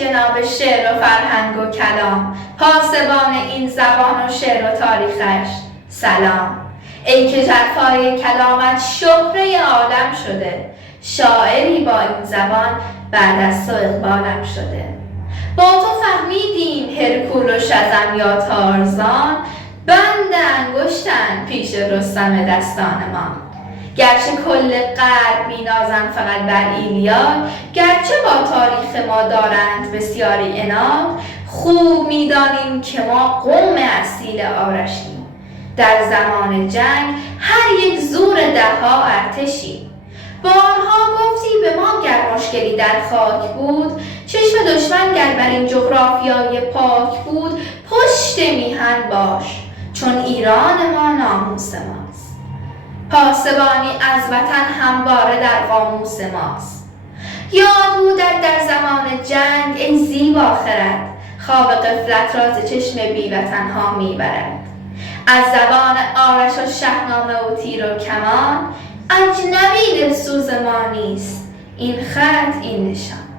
جناب شعر و فرهنگ و کلام، پاسبان این زبان و شعر و تاریخش، سلام. ای که جرفای کلامت شهره عالم شده، شاعری با این زبان بعد از تو اقبالم شده. با تو فهمیدیم هرکول و شزم یا تارزان، بند انگشتن پیش رستم دستانمان. گرچه کل غرب می‌نازند فقط بر ایلیاد، گرچه با تاریخ ما دارند بسیاری عناد، خوب می‌دانیم که ما قوم اصیل آرشیم. در زمان جنگ هر یک زور ده‌ها ارتشیم. بارها گفتی به ما گر مشکلی در خاک بود، چشم دشمن گر بر این جغرافیای پاک بود، پشت میهن باش چون ایران ما ناموس ماست. پاسبانی از وطن همواره در قاموس ماست. یاد بودت در زمان جنگ ای زیبا خرد، خواب غفلت را ز چشم بی وطنها میبرد. از زبان آرش و شهنامه و تیر و کمان، اجنبی دلسوز ما نیست این خط این نشان.